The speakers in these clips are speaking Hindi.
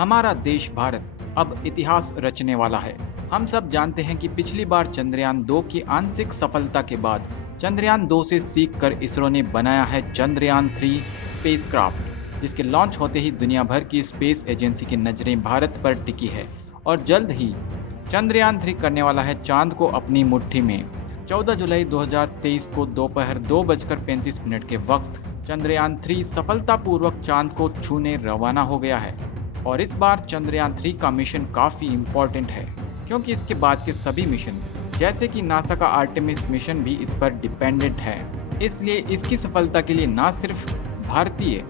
हमारा देश भारत अब इतिहास रचने वाला है। हम सब जानते हैं कि पिछली बार चंद्रयान 2 की आंशिक सफलता के बाद चंद्रयान 2 से सीखकर इसरो ने बनाया है चंद्रयान 3 स्पेसक्राफ्ट, जिसके लॉन्च होते ही दुनिया भर की स्पेस एजेंसी की नजरें भारत पर टिकी है और जल्द ही चंद्रयान 3 करने वाला है चांद को अपनी मुट्ठी में। 14 जुलाई 2023 को दोपहर 2:35 के वक्त चंद्रयान 3 सफलतापूर्वक चांद को छूने रवाना हो गया है। और इस बार चंद्रयान 3 का मिशन काफी इम्पोर्टेंट है, क्योंकि इसके बाद के सभी मिशन जैसे कि नासा का आर्टेमिस मिशन भी इस पर डिपेंडेंट है। इसलिए इसकी सफलता के लिए न सिर्फ भारतीय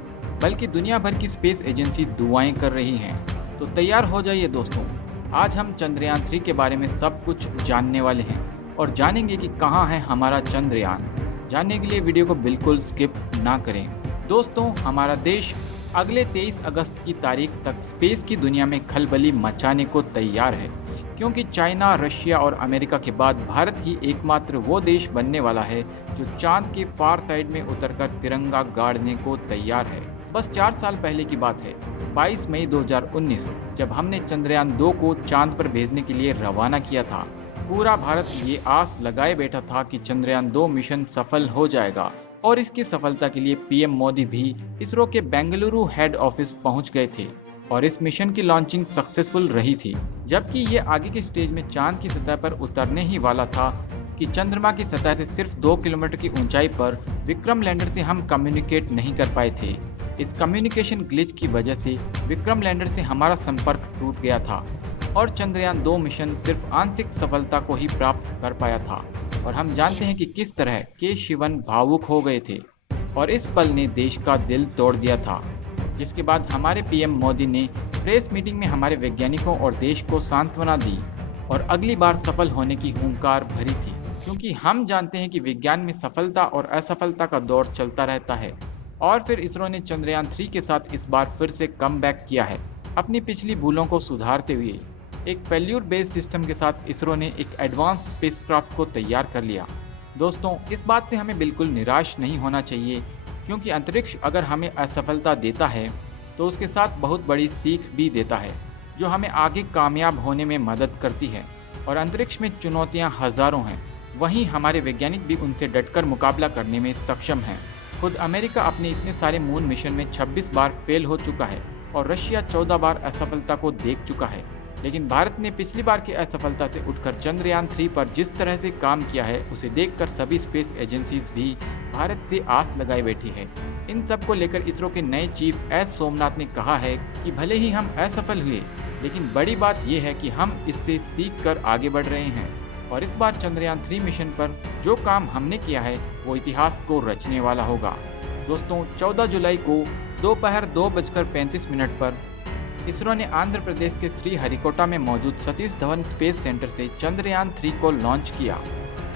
बल्कि दुनिया भर की स्पेस एजेंसी दुआएं कर रही हैं। तो तैयार हो जाइए दोस्तों, आज हम चंद्रयान 3 के बारे में सब कुछ जानने वाले हैं और जानेंगे कि कहाँ है हमारा चंद्रयान। जानने के लिए वीडियो को बिल्कुल स्किप ना करें। दोस्तों, हमारा देश अगले 23 अगस्त की तारीख तक स्पेस की दुनिया में खलबली मचाने को तैयार है, क्योंकि चाइना, रशिया और अमेरिका के बाद भारत ही एकमात्र वो देश बनने वाला है जो चांद के फार साइड में उतरकर तिरंगा गाड़ने को तैयार है। बस 4 साल पहले की बात है, 22 मई 2019, जब हमने चंद्रयान 2 को चांद पर भेजने के लिए रवाना किया था। पूरा भारत ये आस लगाए बैठा था कि चंद्रयान 2 मिशन सफल हो जाएगा और इसकी सफलता के लिए पीएम मोदी भी इसरो के बेंगलुरु हेड ऑफिस पहुंच गए थे और इस मिशन की लॉन्चिंग सक्सेसफुल रही थी। जबकि ये आगे के स्टेज में चांद की सतह पर उतरने ही वाला था कि चंद्रमा की सतह से सिर्फ 2 किलोमीटर की ऊंचाई पर विक्रम लैंडर से हम कम्युनिकेट नहीं कर पाए थे। इस कम्युनिकेशन ग्लिच की वजह से विक्रम लैंडर से हमारा संपर्क टूट गया था और चंद्रयान 2 मिशन सिर्फ आंशिक सफलता को ही प्राप्त कर पाया था। और हम जानते हैं कि किस तरह के शिवन भावुक हो गए थे और इस पल ने देश का दिल तोड़ दिया था, जिसके बाद हमारे पीएम मोदी ने प्रेस मीटिंग में हमारे वैज्ञानिकों और देश को सांत्वना दी और अगली बार सफल होने की हुंकार भरी थी, क्योंकि हम जानते हैं कि विज्ञान में सफलता और असफलता का दौर चलता रहता है। और फिर इसरो ने चंद्रयान 3 के साथ इस बार फिर से कम बैक किया है, अपनी पिछली भूलों को सुधारते हुए। एक फेल्यूर बेस्ड सिस्टम के साथ इसरो ने एक एडवांस स्पेसक्राफ्ट को तैयार कर लिया। दोस्तों, इस बात से हमें बिल्कुल निराश नहीं होना चाहिए, क्योंकि अंतरिक्ष अगर हमें असफलता देता है तो उसके साथ बहुत बड़ी सीख भी देता है, जो हमें आगे कामयाब होने में मदद करती है। और अंतरिक्ष में चुनौतियां हजारों हैं, वहीं हमारे वैज्ञानिक भी उनसे डटकर मुकाबला करने में सक्षम हैं। खुद अमेरिका अपने इतने सारे मून मिशन में 26 बार फेल हो चुका है और रशिया 14 बार असफलता को देख चुका है। लेकिन भारत ने पिछली बार की असफलता से उठकर चंद्रयान 3 पर जिस तरह से काम किया है, उसे देखकर सभी स्पेस एजेंसीज भी भारत से आस लगाए बैठी है। इन सब को लेकर इसरो के नए चीफ एस सोमनाथ ने कहा है कि भले ही हम असफल हुए, लेकिन बड़ी बात यह है कि हम इससे सीख कर आगे बढ़ रहे हैं और इस बार चंद्रयान 3 मिशन पर जो काम हमने किया है वो इतिहास को रचने वाला होगा। दोस्तों, 14 जुलाई को दोपहर 2:35 पर इसरो ने आंध्र प्रदेश के श्रीहरिकोटा में मौजूद सतीश धवन स्पेस सेंटर से चंद्रयान 3 को लॉन्च किया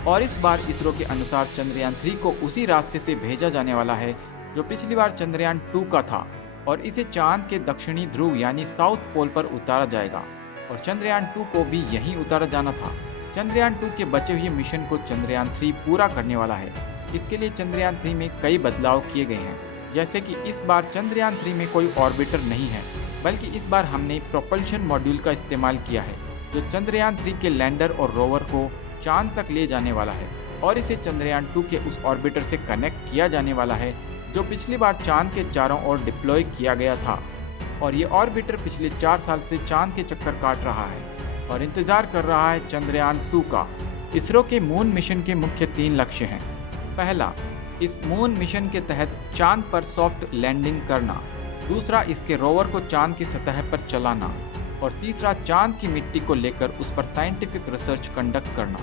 और इस बार इसरो के अनुसार चंद्रयान 3 को उसी रास्ते से भेजा जाने वाला है जो पिछली बार चंद्रयान 2 का था, और इसे चांद के दक्षिणी ध्रुव यानी साउथ पोल पर उतारा जाएगा और चंद्रयान 2 को भी यहीं उतारा जाना था। चंद्रयान 2 के बचे हुए मिशन को चंद्रयान 3 पूरा करने वाला है। इसके लिए चंद्रयान 3 में कई बदलाव किए गए हैं, जैसे कि इस बार चंद्रयान 3 में कोई ऑर्बिटर नहीं है, बल्कि इस बार हमने प्रोपल्शन मॉड्यूल का इस्तेमाल किया है, जो चंद्रयान 3 के लैंडर और रोवर को चांद तक ले जाने वाला है और इसे चंद्रयान 2 के उस ऑर्बिटर से कनेक्ट किया जाने वाला है जो पिछली बार चांद के चारों ओर डिप्लॉय किया गया था। और ये ऑर्बिटर पिछले 4 साल से चांद के चक्कर काट रहा है और इंतजार कर रहा है चंद्रयान 2 का। इसरो के मून मिशन के मुख्य 3 लक्ष्य हैं। पहला, इस मून मिशन के तहत चांद पर सॉफ्ट लैंडिंग करना। दूसरा, इसके रोवर को चांद की सतह पर चलाना। और तीसरा, चांद की मिट्टी को लेकर उस पर साइंटिफिक रिसर्च कंडक्ट करना।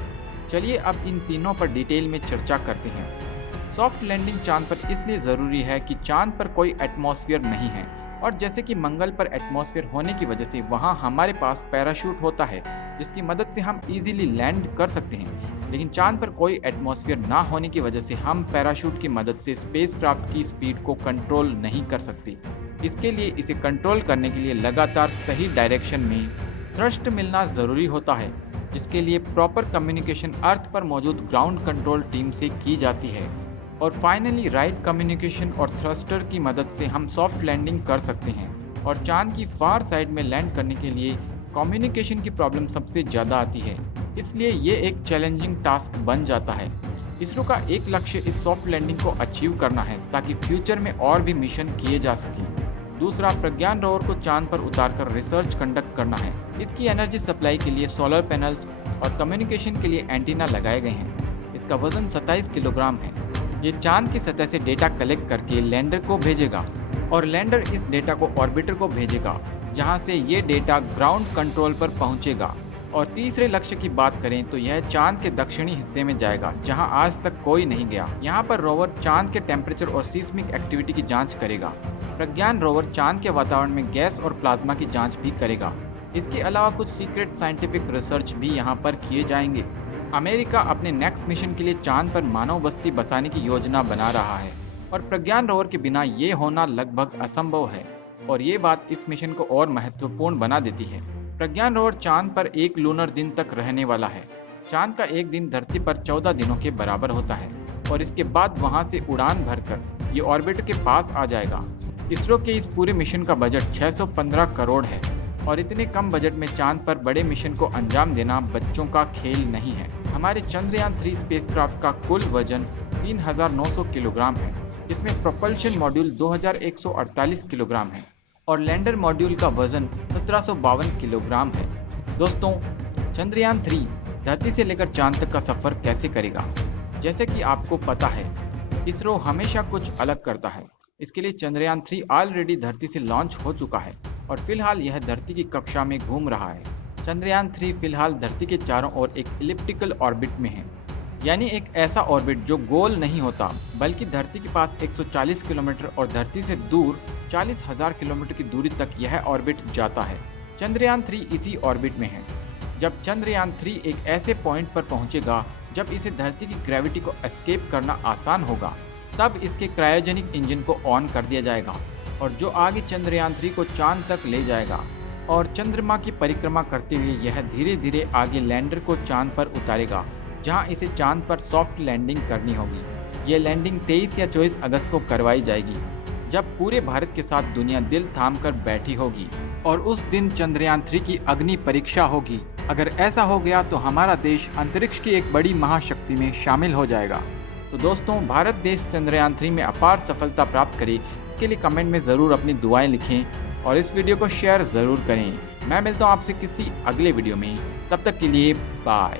चलिए अब इन तीनों पर डिटेल में चर्चा करते हैं। सॉफ्ट लैंडिंग चांद पर इसलिए जरूरी है कि चांद पर कोई एटमॉस्फेयर नहीं है और जैसे कि मंगल पर एटमॉस्फेयर होने की वजह से वहां हमारे पास पैराशूट होता है, जिसकी मदद से हम इजीली लैंड कर सकते हैं। लेकिन चांद पर कोई एटमॉस्फेयर ना होने की वजह से हम पैराशूट की मदद से स्पेसक्राफ्ट की स्पीड को कंट्रोल नहीं कर सकते। इसके लिए इसे कंट्रोल करने के लिए लगातार सही डायरेक्शन में थ्रस्ट मिलना जरूरी होता है, जिसके लिए प्रॉपर कम्युनिकेशन अर्थ पर मौजूद ग्राउंड कंट्रोल टीम से की जाती है। और फाइनली राइट कम्युनिकेशन और थ्रस्टर की मदद से हम सॉफ्ट लैंडिंग कर सकते हैं। और चांद की फार साइड में लैंड करने के लिए कम्युनिकेशन की प्रॉब्लम सबसे ज़्यादा आती है, इसलिए ये एक चैलेंजिंग टास्क बन जाता है। इसरो का एक लक्ष्य इस सॉफ्ट लैंडिंग को अचीव करना है ताकि फ्यूचर में और भी मिशन किए जा सकें। दूसरा, प्रज्ञान रोवर को चांद पर उतारकर रिसर्च कंडक्ट करना है। इसकी एनर्जी सप्लाई के लिए सोलर पैनल्स और कम्युनिकेशन के लिए एंटीना लगाए गए हैं। इसका वजन 27 किलोग्राम है। ये चांद की सतह से डेटा कलेक्ट करके लैंडर को भेजेगा और लैंडर इस डेटा को ऑर्बिटर को भेजेगा, जहां से ये डेटा ग्राउंड कंट्रोल पर पहुंचेगा। और तीसरे लक्ष्य की बात करें तो यह चांद के दक्षिणी हिस्से में जाएगा, जहां आज तक कोई नहीं गया। यहाँ पर रोवर चांद के टेम्परेचर और सीस्मिक एक्टिविटी की जांच करेगा। प्रज्ञान रोवर चांद के वातावरण में गैस और प्लाज्मा की जांच भी करेगा। इसके अलावा कुछ सीक्रेट साइंटिफिक रिसर्च भी यहाँ पर किए जाएंगे। अमेरिका अपने नेक्स्ट मिशन के लिए चांद पर मानव बस्ती बसाने की योजना बना रहा है और प्रज्ञान रोवर के बिना ये होना लगभग असंभव है, और ये बात इस मिशन को और महत्वपूर्ण बना देती है। प्रज्ञान रोवर चांद पर एक लूनर दिन तक रहने वाला है। चांद का एक दिन धरती पर 14 दिनों के बराबर होता है और इसके बाद वहां से उड़ान भरकर ये ऑर्बिटर के पास आ जाएगा। इसरो के इस पूरे मिशन का बजट 615 करोड़ है और इतने कम बजट में चांद पर बड़े मिशन को अंजाम देना बच्चों का खेल नहीं है। हमारे चंद्रयान 3 स्पेसक्राफ्ट का कुल वजन 3900 किलोग्राम है, जिसमें प्रोपल्शन मॉड्यूल 2148 किलोग्राम है और लैंडर मॉड्यूल का वजन 1752 किलोग्राम है। दोस्तों, चंद्रयान 3 धरती से लेकर चांद तक का सफर कैसे करेगा? जैसे कि आपको पता है, इसरो हमेशा कुछ अलग करता है। इसके लिए चंद्रयान 3 ऑलरेडी धरती से लॉन्च हो चुका है और फिलहाल यह धरती की कक्षा में घूम रहा है। चंद्रयान 3 फिलहाल धरती के चारों ओर एक इलिप्टिकल ऑर्बिट में है, यानी एक ऐसा ऑर्बिट जो गोल नहीं होता बल्कि धरती के पास 140 किलोमीटर और धरती से दूर 40,000 किलोमीटर की दूरी तक यह ऑर्बिट जाता है। चंद्रयान 3 इसी ऑर्बिट में है। जब चंद्रयान 3 एक ऐसे पॉइंट पर पहुंचेगा जब इसे धरती की ग्रेविटी को एस्केप करना आसान होगा, तब इसके क्रायोजेनिक इंजन को ऑन कर दिया जाएगा और जो आगे चंद्रयान 3 को चांद तक ले जाएगा और चंद्रमा की परिक्रमा करते हुए यह धीरे धीरे आगे लैंडर को चांद पर उतारेगा, जहां इसे चांद पर सॉफ्ट लैंडिंग करनी होगी। ये लैंडिंग 23 या 24 अगस्त को करवाई जाएगी, जब पूरे भारत के साथ दुनिया दिल थाम कर बैठी होगी और उस दिन चंद्रयान 3 की अग्नि परीक्षा होगी। अगर ऐसा हो गया तो हमारा देश अंतरिक्ष की एक बड़ी महाशक्ति में शामिल हो जाएगा। तो दोस्तों, भारत देश चंद्रयान 3 में अपार सफलता प्राप्त करे, इसके लिए कमेंट में ज़रूर अपनी दुआएं लिखें और इस वीडियो को शेयर ज़रूर करें। मैं मिलता हूँ आपसे किसी अगले वीडियो में, तब तक के लिए बाय।